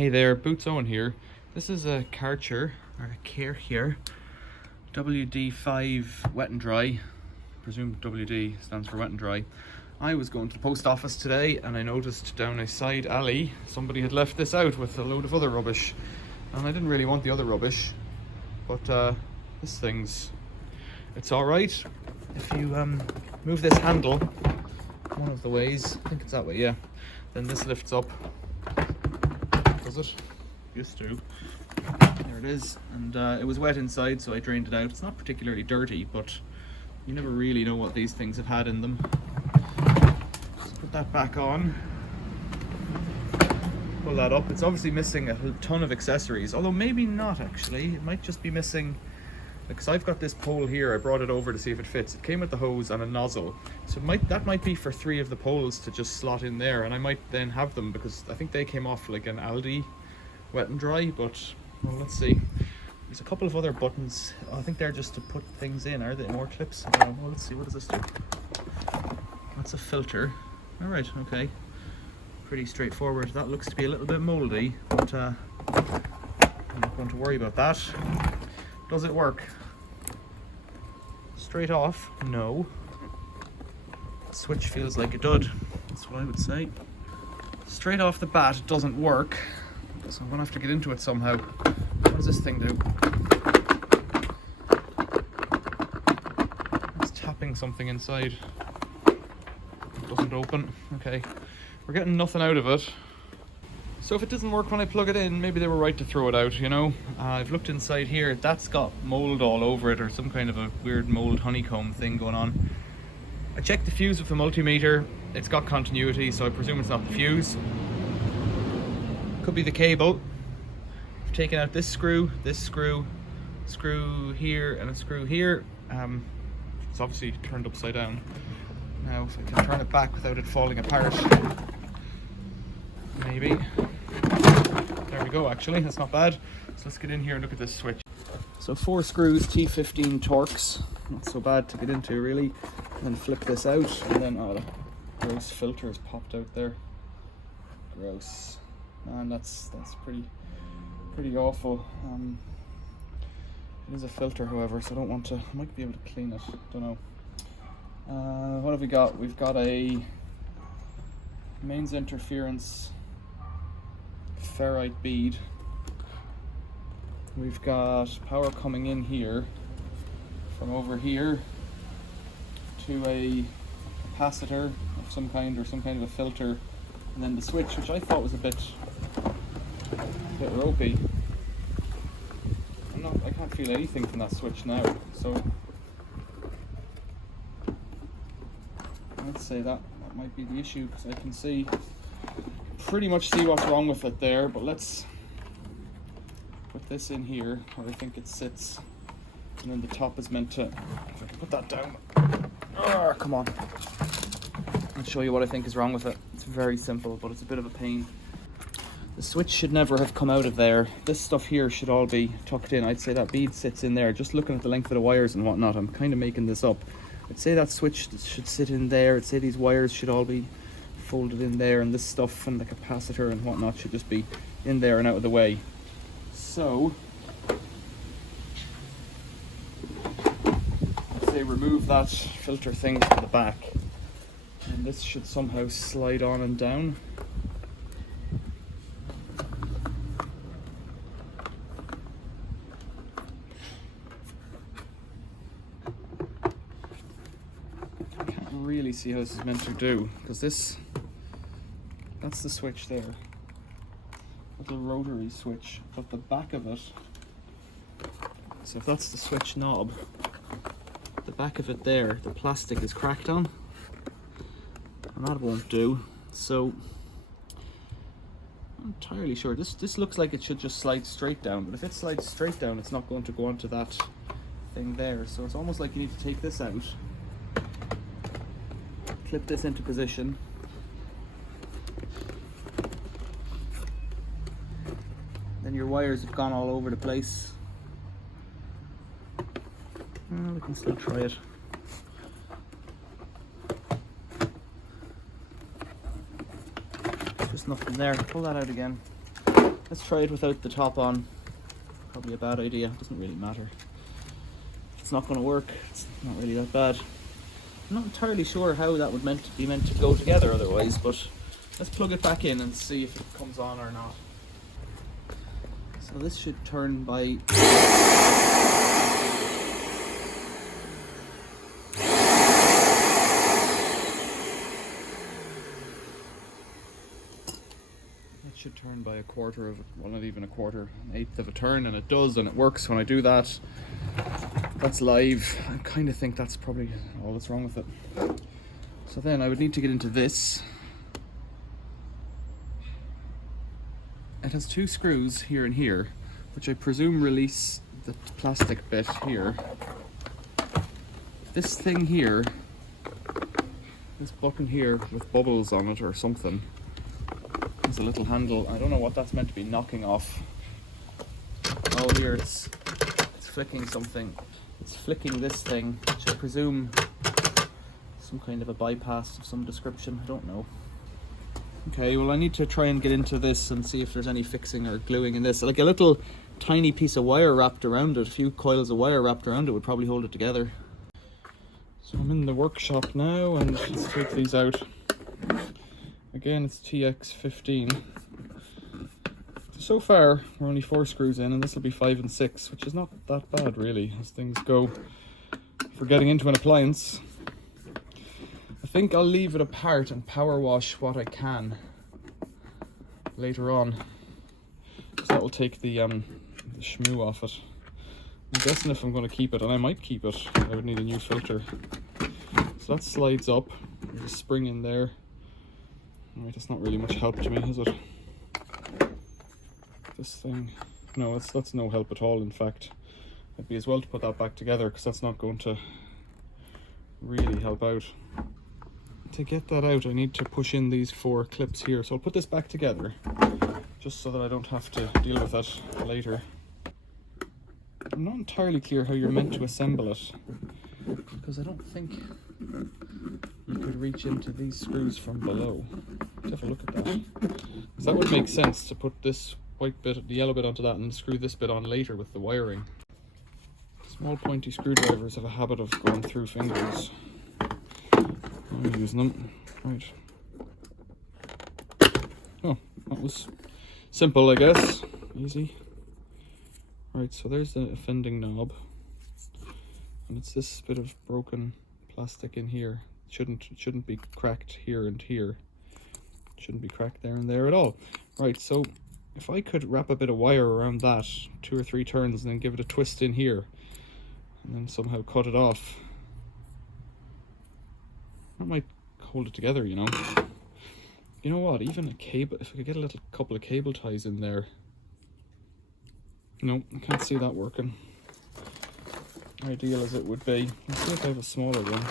Hey there, Boots Owen here. This is a Karcher, or a Karcher WD5 wet and dry. Presume WD stands for wet and dry. I was going to the post office today and I noticed down a side alley somebody had left this out with a load of other rubbish. And I didn't really want the other rubbish, but this thing's, it's alright. If you move this handle one of the ways, I think it's that way, yeah, then this lifts up. Does it? Used to. There it is. And it was wet inside, so I drained it out. It's not particularly dirty, but you never really know what these things have had in them. Just put that back on. Pull that up. It's obviously missing a ton of accessories, although maybe not actually. It might just be missing, because I've got this pole here. I brought it over to see if it fits. It came with the hose and a nozzle, so that might be for 3 of the poles to just slot in there, and I might then have them, because I think they came off like an Aldi wet and dry. But well, let's see. There's a couple of other buttons. I think they're just to put things in. Are they more clips? I don't know. Well, let's see. What does this do? That's a filter. All right. Okay. Pretty straightforward. That looks to be a little bit moldy, but I'm not going to worry about that. Does it work? Straight off? No. Switch feels like it did. That's what I would say. Straight off the bat, it doesn't work. So I'm gonna have to get into it somehow. What does this thing do? It's tapping something inside. It doesn't open. Okay. We're getting nothing out of it. So if it doesn't work when I plug it in, maybe they were right to throw it out, you know? I've looked inside here. That's got mold all over it, or some kind of a weird mold honeycomb thing going on. I checked the fuse with the multimeter. It's got continuity, so I presume it's not the fuse. Could be the cable. I've taken out this screw here, and a screw here. It's obviously turned upside down. Now if I can turn it back without it falling apart. Maybe. There we go, actually, that's not bad. So let's get in here and look at this switch. So 4 screws, T15 Torx. Not so bad to get into, really. And then flip this out, and then, oh, the gross filter has popped out there. Gross. Man, that's pretty awful. It is a filter, however, so I don't want to, I might be able to clean it, don't know. What have we got? We've got a mains interference ferrite bead. We've got power coming in here from over here to a capacitor of some kind, or some kind of a filter, and then the switch, which I thought was a bit ropey. I can't feel anything from that switch now, so let's say that might be the issue, because I can pretty much see what's wrong with it there. But let's put this in here where I think it sits, and then the top is meant to, if I can put that down. Oh, come on. I'll show you what I think is wrong with it. It's very simple, but it's a bit of a pain. The switch should never have come out of there. This stuff here should all be tucked in. I'd say that bead sits in there. Just looking at the length of the wires and whatnot, I'm kind of making this up. I'd say that switch should sit in there. I'd say these wires should all be folded in there, and this stuff and the capacitor and whatnot should just be in there and out of the way. So let's say remove that filter thing from the back, and this should somehow slide on and down. Really see how this is meant to do, because that's the switch there, little rotary switch, but the back of it, so if that's the switch knob, the back of it there, the plastic is cracked on, and that won't do. So I'm entirely sure this looks like it should just slide straight down, but if it slides straight down, it's not going to go onto that thing there. So it's almost like you need to take this out, clip this into position, then your wires have gone all over the place. Well, we can still try it. Just nothing there. Pull that out again. Let's try it without the top on. Probably a bad idea, doesn't really matter. It's not going to work, it's not really that bad. I'm not entirely sure how that would be meant to go together otherwise, but let's plug it back in and see if it comes on or not. So this should turn by... should turn by a quarter of, well, not even a quarter, an eighth of a turn, and it does, and it works when I do that. That's live. I kind of think that's probably all that's wrong with it. So then I would need to get into this. It has two screws here and here, which I presume release the plastic bit here. This thing here, this button here with bubbles on it or something, there's a little handle. I don't know what that's meant to be knocking off. Oh, here it's flicking something. It's flicking this thing, which I presume some kind of a bypass of some description. I don't know. Okay, well I need to try and get into this and see if there's any fixing or gluing in this. Like a little tiny piece of wire wrapped around it, a few coils of wire wrapped around it would probably hold it together. So I'm in the workshop now and let's take these out. Again, it's TX15. So far, we're only 4 screws in, and this will be 5 and 6, which is not that bad, really, as things go for getting into an appliance. I think I'll leave it apart and power wash what I can later on. So that will take the shmoo off it. I'm guessing if I'm going to keep it, and I might keep it, I would need a new filter. So that slides up. There's a spring in there. Alright, that's not really much help to me, is it? This thing, no, that's no help at all. In fact, I'd be as well to put that back together because that's not going to really help out. To get that out, I need to push in these 4 clips here. So I'll put this back together just so that I don't have to deal with it later. I'm not entirely clear how you're meant to assemble it because I don't think you could reach into these screws from below. Let's have a look at that. Because that would make sense to put this white bit, the yellow bit onto that and screw this bit on later with the wiring. Small pointy screwdrivers have a habit of going through fingers. I'm using them. Right. Oh, that was simple, I guess. Easy. Right, so there's the offending knob. And it's this bit of broken plastic in here. It shouldn't be cracked here and here. It shouldn't be cracked there and there at all. Right, so if I could wrap a bit of wire around that, 2 or 3 turns, and then give it a twist in here, and then somehow cut it off, that might hold it together, you know. You know what, even a cable, if I could get a couple of cable ties in there. No, I can't see that working. Ideal as it would be. Let's see if I have a smaller one.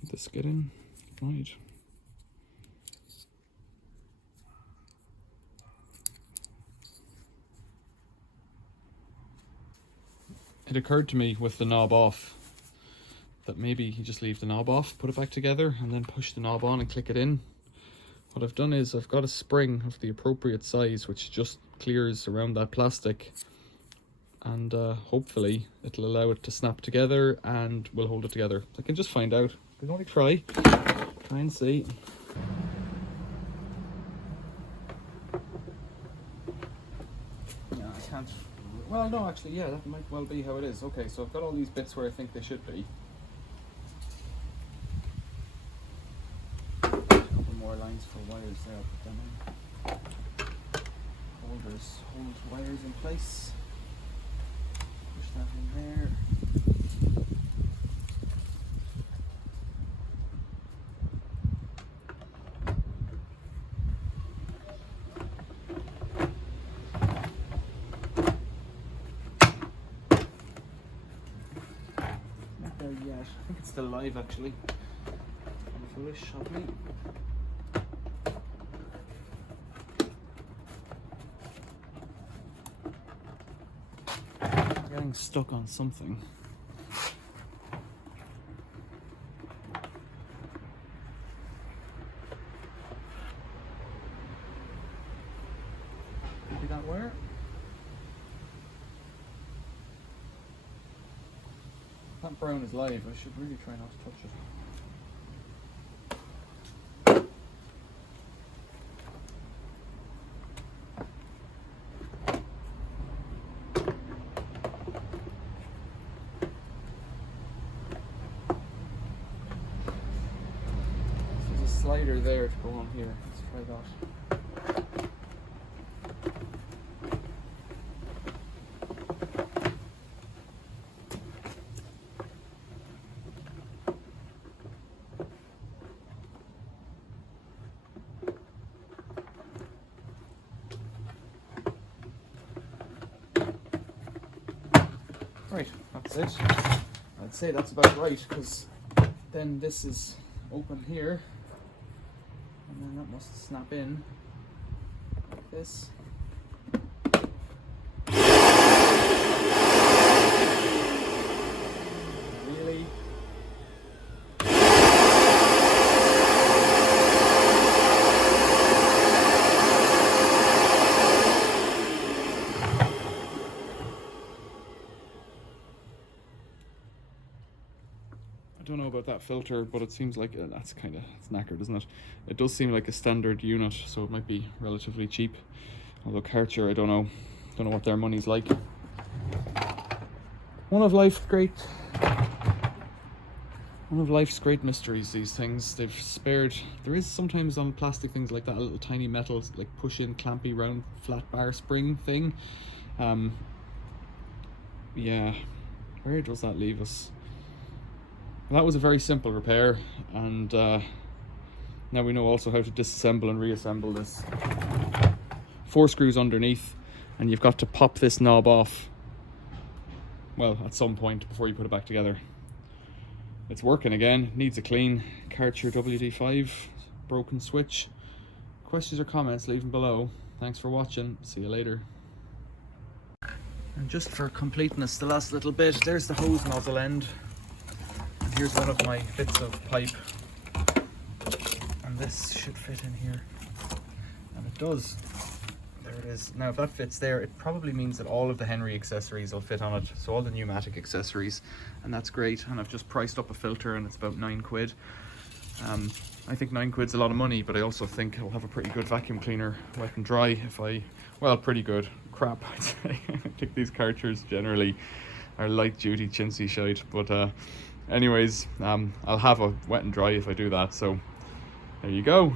Did this get in? Right. It occurred to me with the knob off that maybe you just leave the knob off, put it back together, and then push the knob on and click it in. What I've done is I've got a spring of the appropriate size which just clears around that plastic, and hopefully it'll allow it to snap together and will hold it together. I can just find out. I can only try and see. Yeah, I can't. Well, no, actually, yeah, that might well be how it is. Okay, so I've got all these bits where I think they should be. A couple more lines for wires there, I'll put them in. Holders, hold wires in place. Push that in there. Yet. I think it's still live actually. Foolish of me. I'm getting stuck on something. that wire. That brown is live. I should really try not to touch it. There's a slider there to go on here. Let's try that. Right, that's it. I'd say that's about right, because then this is open here, and then that must snap in like this. Really? I don't know about that filter, but it seems like that's kind of, it's knackered, isn't it? It does seem like a standard unit, so it might be relatively cheap. Although Karcher, I don't know what their money's like. One of life's great mysteries, these things. They've spared. There is sometimes on plastic things like that a little tiny metal, like push-in clampy round flat bar spring thing. Yeah, where does that leave us? Well, that was a very simple repair, and now we know also how to disassemble and reassemble this. 4 screws underneath, and you've got to pop this knob off, well, at some point before you put it back together. It's working again, needs a clean. Karcher WD5, broken switch. Questions or comments, leave them below. Thanks for watching, see you later. And just for completeness, the last little bit, there's the hose nozzle end. Here's one of my bits of pipe, and this should fit in here, and it does. There it is. Now if that fits there, it probably means that all of the Henry accessories will fit on it, so all the pneumatic accessories, and that's great. And I've just priced up a filter, and it's about 9 quid. I think 9 quid's a lot of money, but I also think I'll have a pretty good vacuum cleaner, wet and dry, well, pretty good. Crap, I'd say. I think these Karchers generally are light duty chintzy shite, but anyways, I'll have a wet and dry if I do that, so there you go.